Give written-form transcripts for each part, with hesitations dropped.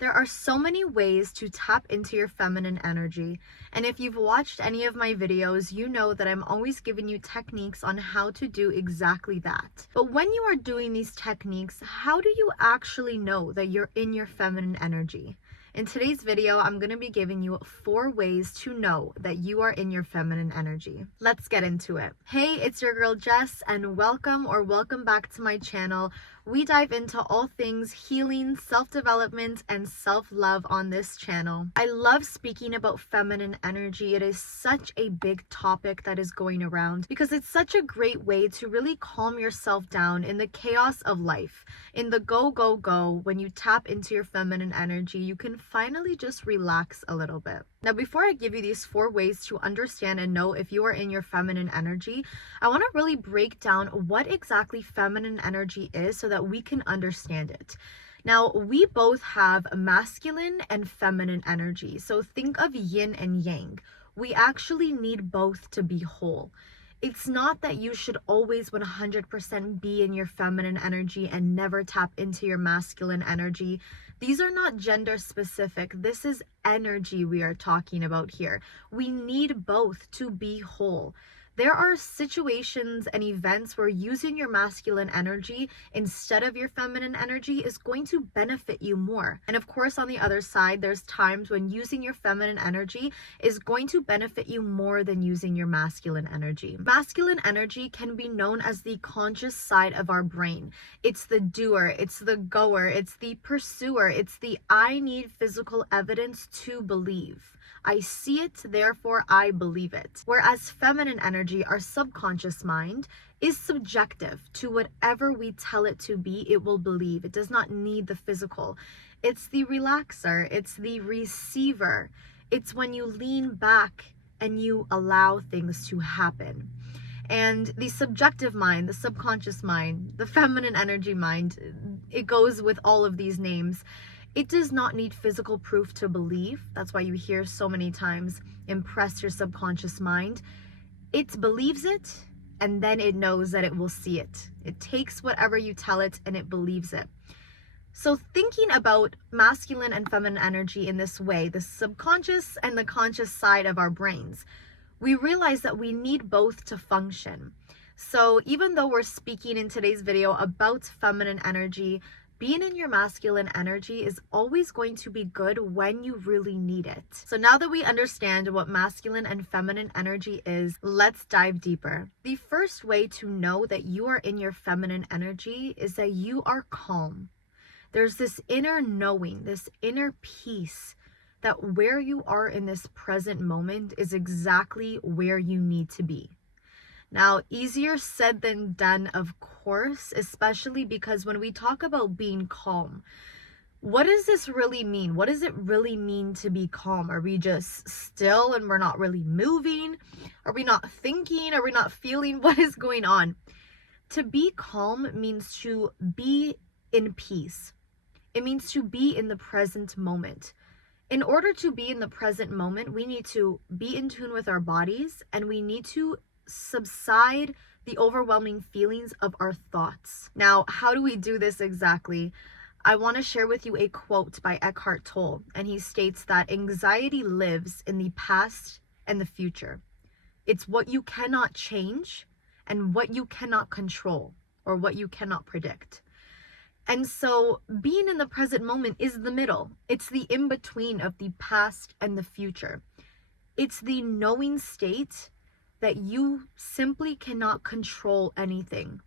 There are so many ways to tap into your feminine energy, and if you've watched any of my videos, you know that I'm always giving you techniques on how to do exactly that. But when you are doing these techniques, how do you actually know that you're in your feminine energy? In today's video, I'm going to be giving you 4 ways to know that you are in your feminine energy. Let's get into it. Hey, it's your girl Jess, and welcome back to my channel. We dive into all things healing, self-development, and self-love on this channel. I love speaking about feminine energy. It is such a big topic that is going around because it's such a great way to really calm yourself down in the chaos of life. In the go, go, go, when you tap into your feminine energy, you can finally just relax a little bit. Now, before I give you these 4 ways to understand and know if you are in your feminine energy, I want to really break down what exactly feminine energy is so that we can understand it. Now, we both have masculine and feminine energy. So think of yin and yang. We actually need both to be whole. It's not that you should always 100% be in your feminine energy and never tap into your masculine energy. These are not gender specific. This is energy we are talking about here. We need both to be whole. There are situations and events where using your masculine energy instead of your feminine energy is going to benefit you more. And of course, on the other side, there's times when using your feminine energy is going to benefit you more than using your masculine energy. Masculine energy can be known as the conscious side of our brain. It's the doer, it's the goer, it's the pursuer, it's the I need physical evidence to believe. I see it, therefore I believe it. Whereas feminine energy, our subconscious mind, is subjective to whatever we tell it to be, it will believe. It does not need the physical. It's the relaxer, it's the receiver. It's when you lean back and you allow things to happen. And the subjective mind, the subconscious mind, the feminine energy mind, it goes with all of these names. It does not need physical proof to believe. That's why you hear so many times, impress your subconscious mind. It believes it, and then it knows that it will see it. It takes whatever you tell it, and it believes it. So thinking about masculine and feminine energy in this way, the subconscious and the conscious side of our brains, we realize that we need both to function. So even though we're speaking in today's video about feminine energy, being in your masculine energy is always going to be good when you really need it. So now that we understand what masculine and feminine energy is, let's dive deeper. The first way to know that you are in your feminine energy is that you are calm. There's this inner knowing, this inner peace that where you are in this present moment is exactly where you need to be. Now, easier said than done, of course, especially because when we talk about being calm, what does this really mean? What does it really mean to be calm? Are we just still and we're not really moving? Are we not thinking? Are we not feeling? What is going on? To be calm means to be in peace. It means to be in the present moment. In order to be in the present moment, we need to be in tune with our bodies, and we need to subside the overwhelming feelings of our thoughts. Now, how do we do this exactly? I want to share with you a quote by Eckhart Tolle, and he states that anxiety lives in the past and the future. It's what you cannot change and what you cannot control, or what you cannot predict. And so being in the present moment is the middle. It's the in-between of the past and the future. It's the knowing state that you simply cannot control anything.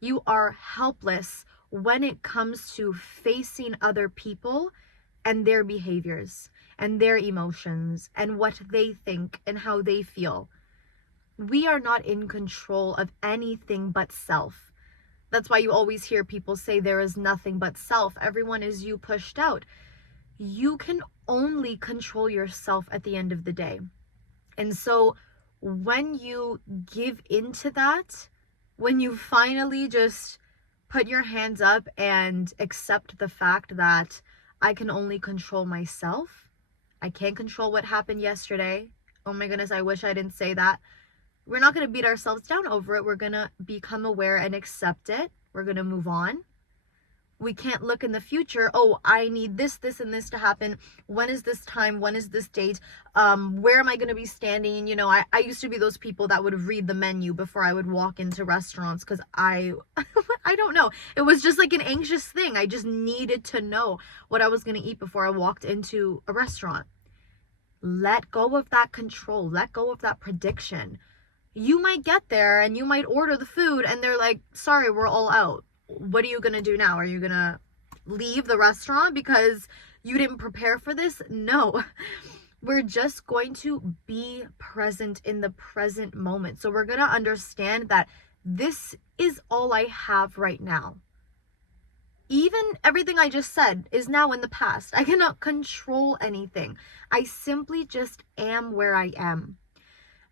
You are helpless when it comes to facing other people and their behaviors and their emotions and what they think and how they feel. We are not in control of anything but self. That's why you always hear people say there is nothing but self. Everyone is you pushed out. You can only control yourself at the end of the day. And so when you give into that, when you finally just put your hands up and accept the fact that I can only control myself, I can't control what happened yesterday. Oh my goodness, I wish I didn't say that. We're not going to beat ourselves down over it. We're going to become aware and accept it. We're going to move on. We can't look in the future. Oh, I need this, this, and this to happen. When is this time? When is this date? Where am I going to be standing? You know, I used to be those people that would read the menu before I would walk into restaurants because I don't know. It was just like an anxious thing. I just needed to know what I was going to eat before I walked into a restaurant. Let go of that control. Let go of that prediction. You might get there and you might order the food and they're like, sorry, we're all out. What are you going to do now? Are you going to leave the restaurant because you didn't prepare for this? No. We're just going to be present in the present moment. So we're going to understand that this is all I have right now. Even everything I just said is now in the past. I cannot control anything. I simply just am where I am.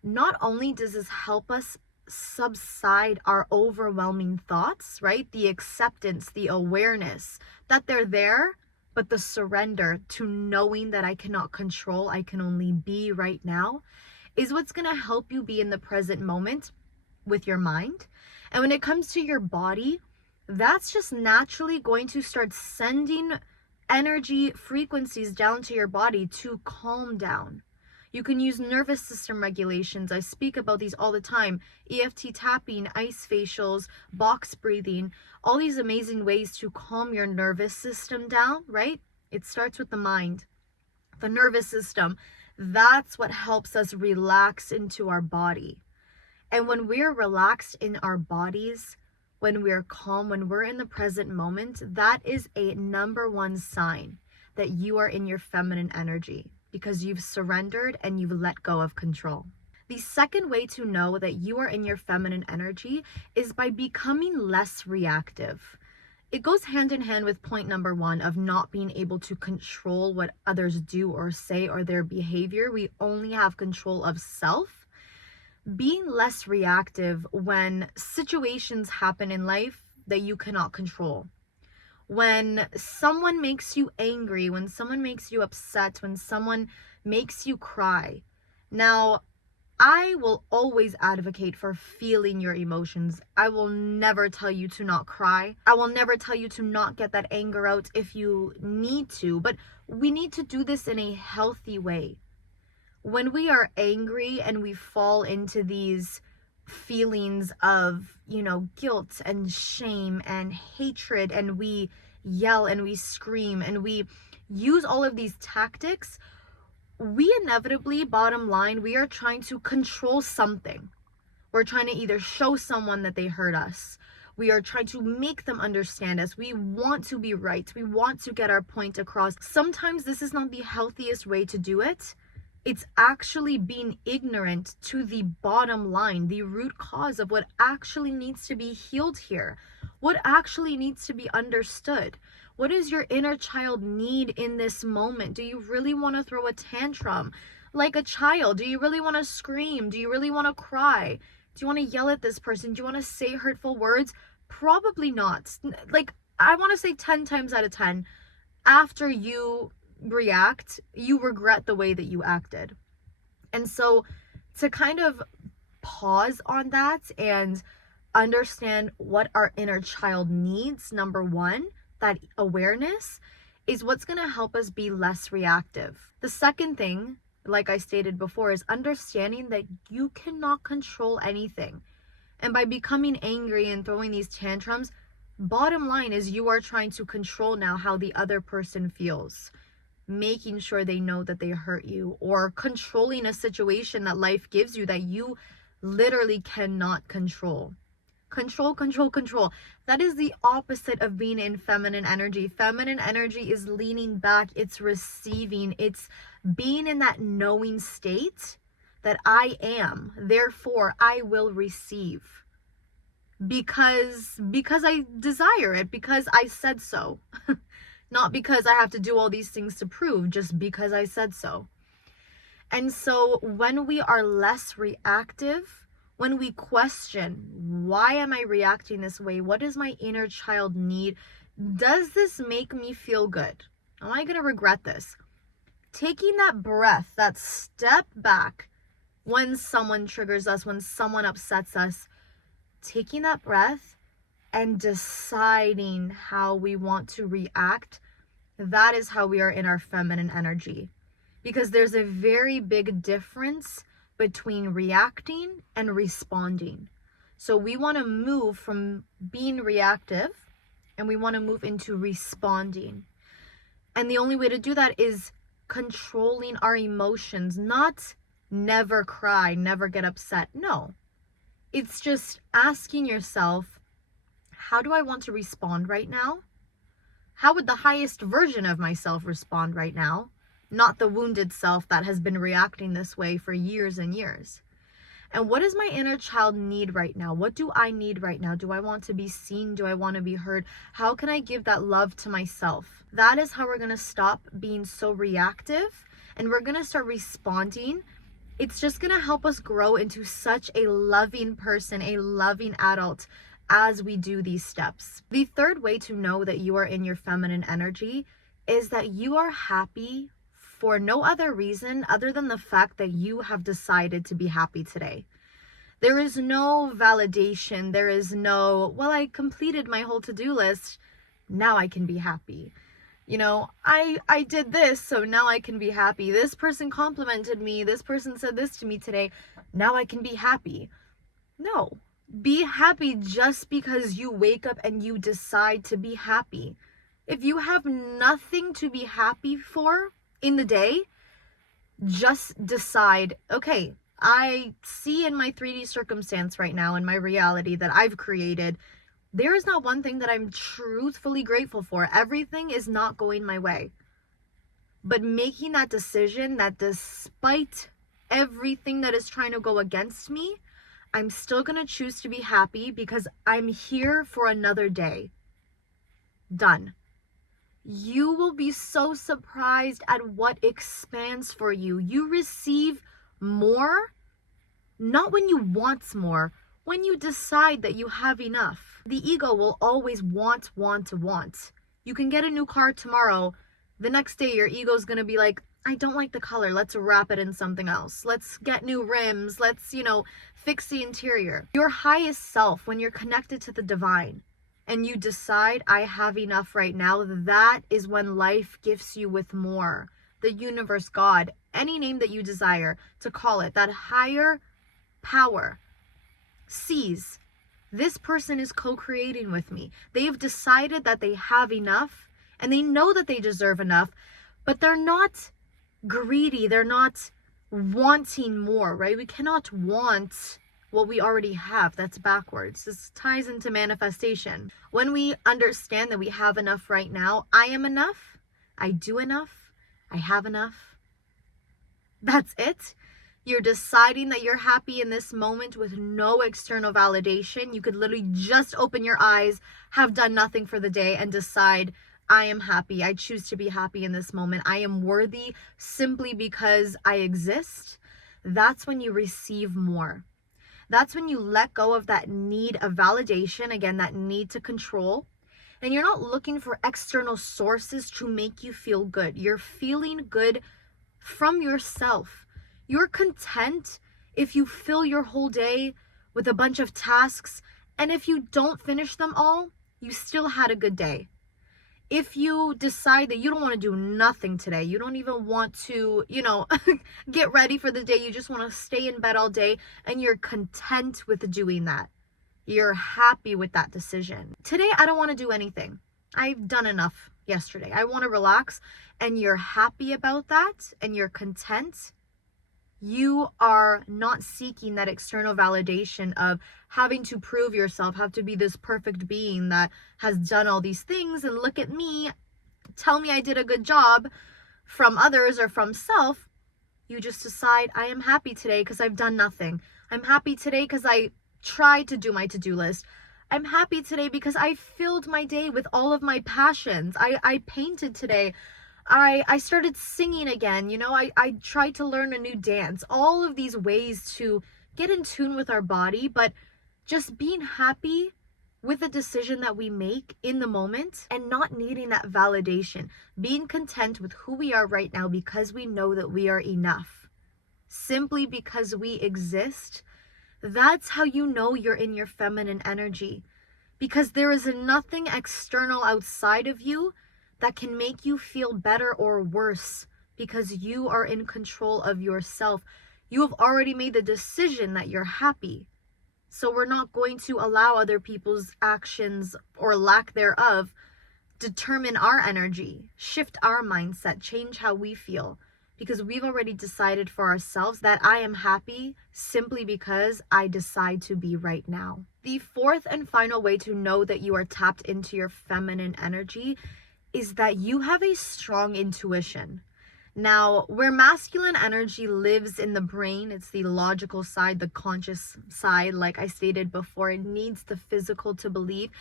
Not only does this help us subside our overwhelming thoughts, right? The acceptance, the awareness that they're there, but the surrender to knowing that I cannot control, I can only be right now, is what's going to help you be in the present moment with your mind. And when it comes to your body, that's just naturally going to start sending energy frequencies down to your body to calm down. You can use nervous system regulations. I speak about these all the time. EFT tapping, ice facials, box breathing, all these amazing ways to calm your nervous system down, right? It starts with the mind. The nervous system, that's what helps us relax into our body. And when we're relaxed in our bodies, when we're calm, when we're in the present moment, that is a number one sign that you are in your feminine energy, because you've surrendered and you've let go of control. The second way to know that you are in your feminine energy is by becoming less reactive. It goes hand in hand with point number one of not being able to control what others do or say or their behavior. We only have control of self. Being less reactive when situations happen in life that you cannot control. When someone makes you angry, when someone makes you upset, when someone makes you cry. Now, I will always advocate for feeling your emotions. I will never tell you to not cry. I will never tell you to not get that anger out if you need to, but we need to do this in a healthy way. When we are angry and we fall into these feelings of, guilt and shame and hatred, and we yell and we scream and we use all of these tactics, we inevitably, bottom line, we are trying to control something. We're trying to either show someone that they hurt us. We are trying to make them understand us. We want to be right. We want to get our point across. Sometimes this is not the healthiest way to do it. It's actually being ignorant to the bottom line, the root cause of what actually needs to be healed here. What actually needs to be understood? What does your inner child need in this moment? Do you really want to throw a tantrum like a child? Do you really want to scream? Do you really want to cry? Do you want to yell at this person? Do you want to say hurtful words? Probably not. Like, I want to say 10 times out of 10, after you react, you regret the way that you acted. And so to kind of pause on that and understand what our inner child needs, number one, that awareness is what's going to help us be less reactive. The second thing, like I stated before, is understanding that you cannot control anything. And by becoming angry and throwing these tantrums, bottom line is you are trying to control now how the other person feels. Making sure they know that they hurt you, or controlling a situation that life gives you that you literally cannot control. Control. That is the opposite of being in feminine energy. Feminine energy is leaning back, it's receiving, it's being in that knowing state that I am, therefore I will receive. Because I desire it, because I said so. Not because I have to do all these things to prove, just because I said so. And so when we are less reactive, when we question, why am I reacting this way? What does my inner child need? Does this make me feel good? Am I going to regret this? Taking that breath, that step back when someone triggers us, when someone upsets us, taking that breath and deciding how we want to react, that is how we are in our feminine energy. Because there's a very big difference between reacting and responding. So we want to move from being reactive and we want to move into responding. And the only way to do that is controlling our emotions, not never cry, never get upset. No, it's just asking yourself, how do I want to respond right now? How would the highest version of myself respond right now? Not the wounded self that has been reacting this way for years and years. And what does my inner child need right now? What do I need right now? Do I want to be seen? Do I want to be heard? How can I give that love to myself? That is how we're going to stop being so reactive and we're going to start responding. It's just going to help us grow into such a loving person, a loving adult as we do these steps. The third way to know that you are in your feminine energy is that you are happy for no other reason other than the fact that you have decided to be happy today. There is no validation. There is no, well, I completed my whole to-do list. Now I can be happy. You know, I did this, so now I can be happy. This person complimented me. This person said this to me today. Now I can be happy. No, be happy just because you wake up and you decide to be happy. If you have nothing to be happy for in the day, just decide, okay, I see in my 3D circumstance right now, in my reality that I've created, there is not one thing that I'm truthfully grateful for. Everything is not going my way. But making that decision that despite everything that is trying to go against me, I'm still going to choose to be happy because I'm here for another day. Done. You will be so surprised at what expands for you. You receive more, not when you want more, when you decide that you have enough. The ego will always want. You can get a new car tomorrow. The next day, your ego is going to be like, I don't like the color. Let's wrap it in something else. Let's get new rims. Let's, fix the interior. Your highest self, when you're connected to the divine, and you decide, I have enough right now, that is when life gifts you with more. The universe, God, any name that you desire to call it, that higher power sees this person is co-creating with me. They've decided that they have enough and they know that they deserve enough, but they're not greedy. They're not wanting more, right? We cannot want what we already have. That's backwards. This ties into manifestation. When we understand that we have enough right now, I am enough, I do enough, I have enough. That's it. You're deciding that you're happy in this moment with no external validation. You could literally just open your eyes, have done nothing for the day, and decide, I am happy. I choose to be happy in this moment. I am worthy simply because I exist. That's when you receive more. That's when you let go of that need of validation, again, that need to control. And you're not looking for external sources to make you feel good. You're feeling good from yourself. You're content if you fill your whole day with a bunch of tasks, and if you don't finish them all, you still had a good day. If you decide that you don't want to do nothing today, you don't even want to, get ready for the day, you just want to stay in bed all day, and you're content with doing that. You're happy with that decision. Today, I don't want to do anything. I've done enough yesterday. I want to relax, and you're happy about that, and you're content. You are not seeking that external validation of having to prove yourself, have to be this perfect being that has done all these things, and look at me, tell me I did a good job from others or from self. You just decide, I am happy today because I've done nothing. I'm happy today because I tried to do my to-do list. I'm happy today because I filled my day with all of my passions. I painted today. I started singing again, I tried to learn a new dance. All of these ways to get in tune with our body, but just being happy with the decision that we make in the moment and not needing that validation. Being content with who we are right now because we know that we are enough. Simply because we exist. That's how you know you're in your feminine energy. because there is nothing external outside of you that can make you feel better or worse, because you are in control of yourself. You have already made the decision that you're happy. So we're not going to allow other people's actions or lack thereof determine our energy, shift our mindset, change how we feel, because we've already decided for ourselves that I am happy simply because I decide to be right now. The fourth and final way to know that you are tapped into your feminine energy is that you have a strong intuition. Now, where masculine energy lives in the brain, it's the logical side, the conscious side, like I stated before, it needs the physical to believe.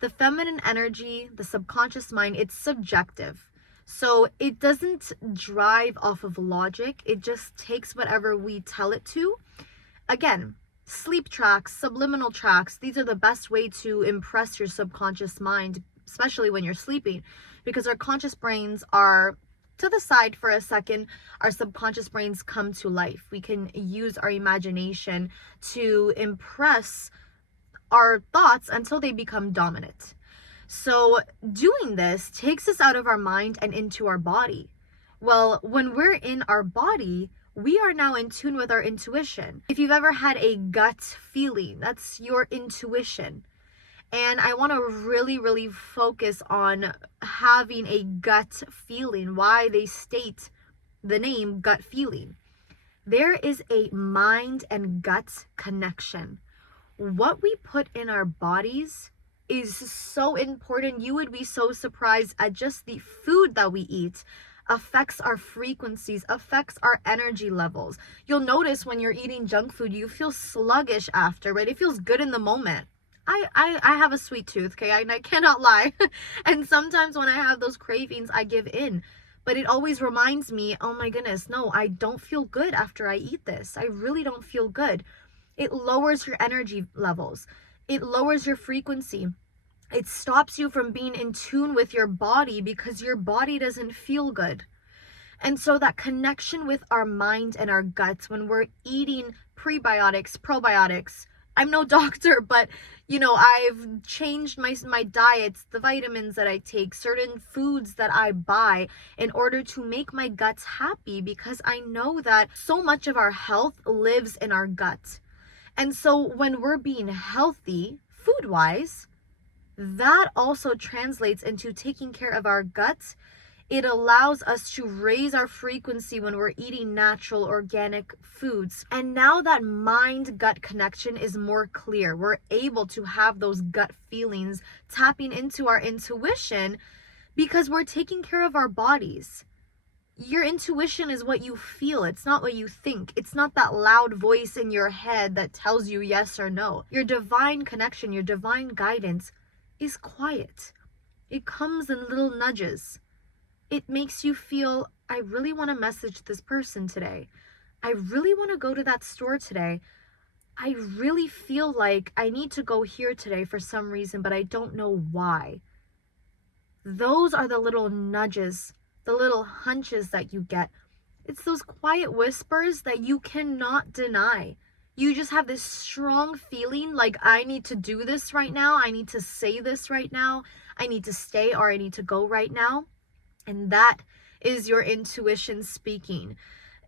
The feminine energy, the subconscious mind, it's subjective. So it doesn't drive off of logic. It just takes whatever we tell it to. Again, sleep tracks, subliminal tracks, these are the best way to impress your subconscious mind, especially when you're sleeping, because our conscious brains are to the side for a second. Our subconscious brains come to life. We can use our imagination to impress our thoughts until they become dominant. So doing this takes us out of our mind and into our body. Well, when we're in our body, we are now in tune with our intuition. If you've ever had a gut feeling, that's your intuition. And I want to really focus on having a gut feeling, why they state the name gut feeling. There is a mind and gut connection. What we put in our bodies is so important. You would be so surprised at just the food that we eat affects our frequencies, affects our energy levels. You'll notice when you're eating junk food, you feel sluggish after, right? It feels good in the moment. I have a sweet tooth, okay? I cannot lie. And sometimes when I have those cravings, I give in. But it always reminds me, oh my goodness, no, I don't feel good after I eat this. I really don't feel good. It lowers your energy levels. It lowers your frequency. It stops you from being in tune with your body because your body doesn't feel good. And so that connection with our mind and our guts, when we're eating prebiotics, probiotics, I'm no doctor, but I've changed my diets, the vitamins that I take, certain foods that I buy in order to make my guts happy, because I know that so much of our health lives in our gut. And so when we're being healthy, food-wise, that also translates into taking care of our guts. It allows us to raise our frequency when we're eating natural, organic foods. And now that mind-gut connection is more clear. We're able to have those gut feelings, tapping into our intuition, because we're taking care of our bodies. Your intuition is what you feel. It's not what you think. It's not that loud voice in your head that tells you yes or no. Your divine connection, your divine guidance is quiet. It comes in little nudges. It makes you feel, I really want to message this person today. I really want to go to that store today. I really feel like I need to go here today for some reason, but I don't know why. Those are the little nudges, the little hunches that you get. It's those quiet whispers that you cannot deny. You just have this strong feeling like, I need to do this right now. I need to say this right now. I need to stay or I need to go right now. And that is your intuition speaking.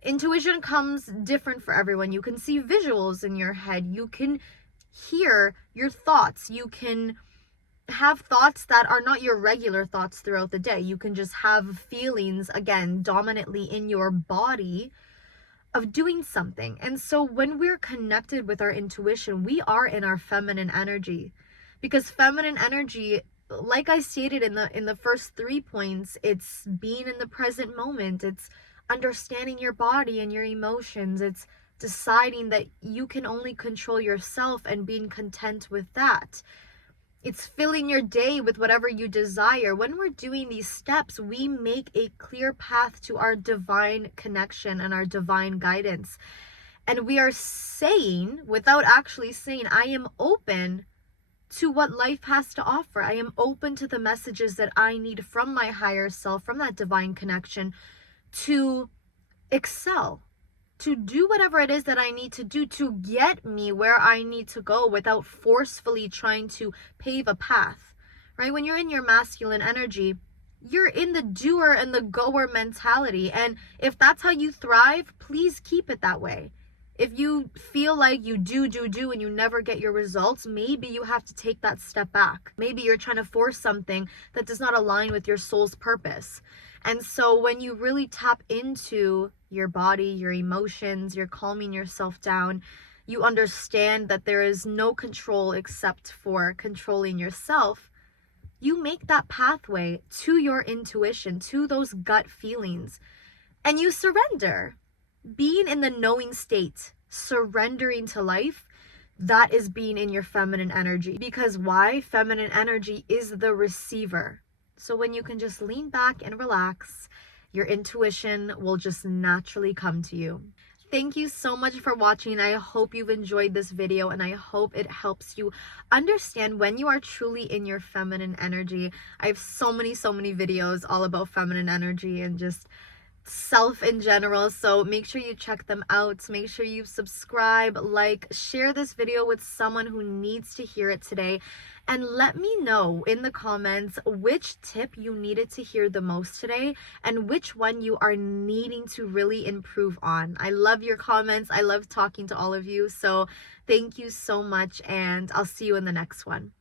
Intuition comes different for everyone. You can see visuals in your head. You can hear your thoughts. You can have thoughts that are not your regular thoughts throughout the day. You can just have feelings, again, dominantly in your body of doing something. And so when we're connected with our intuition, we are in our feminine energy, because feminine energy, like I stated in the first 3 points, it's being in the present moment. It's understanding your body and your emotions. It's deciding that you can only control yourself and being content with that. It's filling your day with whatever you desire. When we're doing these steps, we make a clear path to our divine connection and our divine guidance. And we are saying, without actually saying, I am open to what life has to offer. I am open to the messages that I need from my higher self, from that divine connection, to excel, to do whatever it is that I need to do to get me where I need to go without forcefully trying to pave a path, right? When you're in your masculine energy, you're in the doer and the goer mentality. And if that's how you thrive, please keep it that way. If you feel like you do, and you never get your results, maybe you have to take that step back. Maybe you're trying to force something that does not align with your soul's purpose. And so when you really tap into your body, your emotions, you're calming yourself down, you understand that there is no control except for controlling yourself. You make that pathway to your intuition, to those gut feelings, and you surrender. Being in the knowing state, surrendering to life, that is being in your feminine energy. Because why? Feminine energy is the receiver. So when you can just lean back and relax, your intuition will just naturally come to you. Thank you so much for watching. I hope you've enjoyed this video, and I hope it helps you understand when you are truly in your feminine energy. I have so many videos all about feminine energy and just self in general, so make sure you check them out. Make sure you subscribe, like, share this video with someone who needs to hear it today, and let me know in the comments which tip you needed to hear the most today and which one you are needing to really improve on. I love your comments. I love talking to all of you, so thank you so much, and I'll see you in the next one.